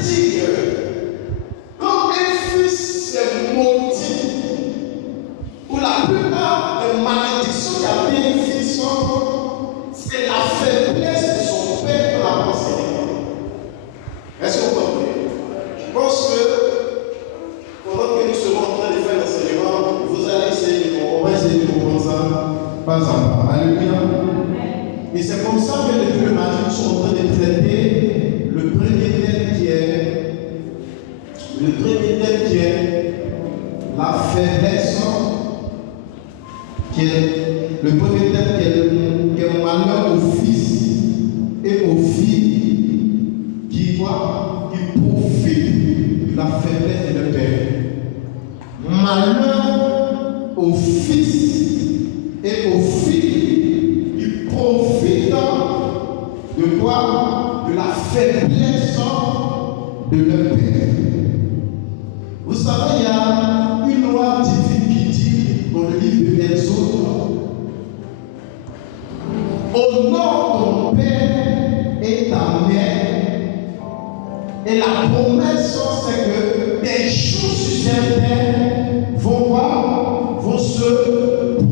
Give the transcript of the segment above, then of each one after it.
dit que quand un fils est maudit, pour la plupart des malédictions qu'il y a des fils, c'est la faiblesse de son père pour la considérer. Est-ce que vous comprenez? Je pense que pendant que nous serons en train de faire l'enseignement, vous allez essayer, on va essayer de comprendre ça pas à pas. Alléluia. Et c'est comme ça que depuis le matin, nous sommes en train de traiter le premier thème qui est la faiblesse, le premier thème qui est le malheur au fils et aux filles qui profitent de la faiblesse de leur père. Malheur aux fils et aux filles qui profitent de quoi? De la faiblesse de leur père. Vous savez, il y a une loi divine qui dit dans le livre de Exode: honore ton père et ta mère. Et la promesse, c'est que tes jours sur cette terre vont se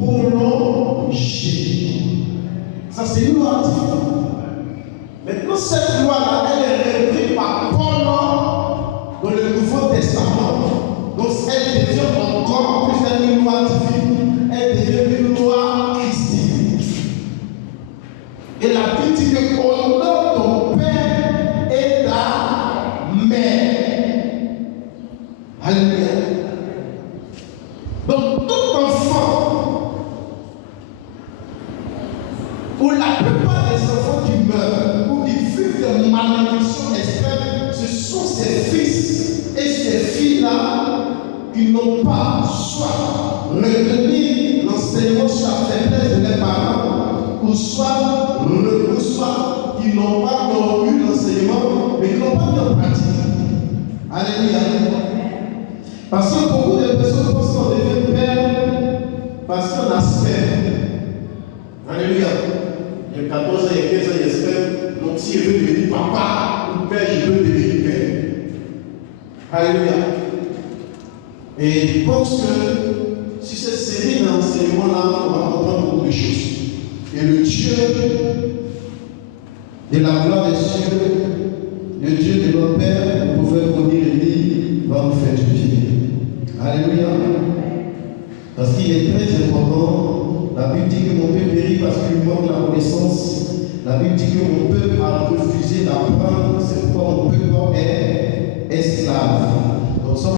prolonger. Ça, c'est une loi divine. Maintenant, cette loi-là, elle est reprise par Paul dans le Nouveau Testament. Donc, elle devient encore plus une loi divine. Elle devient une loi christique. Et la Bible dit que honore ton père et ta mère. Alléluia. Donc, tout enfant, ou la plupart des enfants qui meurent, ou qui vivent des malédictions extrêmes, ce sont ces fils et ces filles-là qui n'ont pas soit retenu l'enseignement sur la faiblesse de leurs parents, ou soit qui n'ont pas eu l'enseignement, mais qui n'ont pas mis en pratique. Alléluia. Parce que beaucoup de personnes pensent qu'on devient père parce qu'on a sperme. Alléluia. Il y a 14 ans, il y a 15 ans, il y a sperme. Donc si je veux devenir papa ou père, je veux devenir père. Alléluia. Et je pense que sur cette série d'enseignements-là, on va comprendre beaucoup de choses. Et le Dieu de la gloire des cieux, le Dieu de nos pères, nous pouvons vous dire et dire, va nous faire du bien. Alléluia. Parce qu'il est très important. La Bible dit que mon peuple périt parce qu'il manque la connaissance. La Bible dit que mon peuple a refusé d'apprendre. C'est pourquoi mon peuple est esclave. Donc,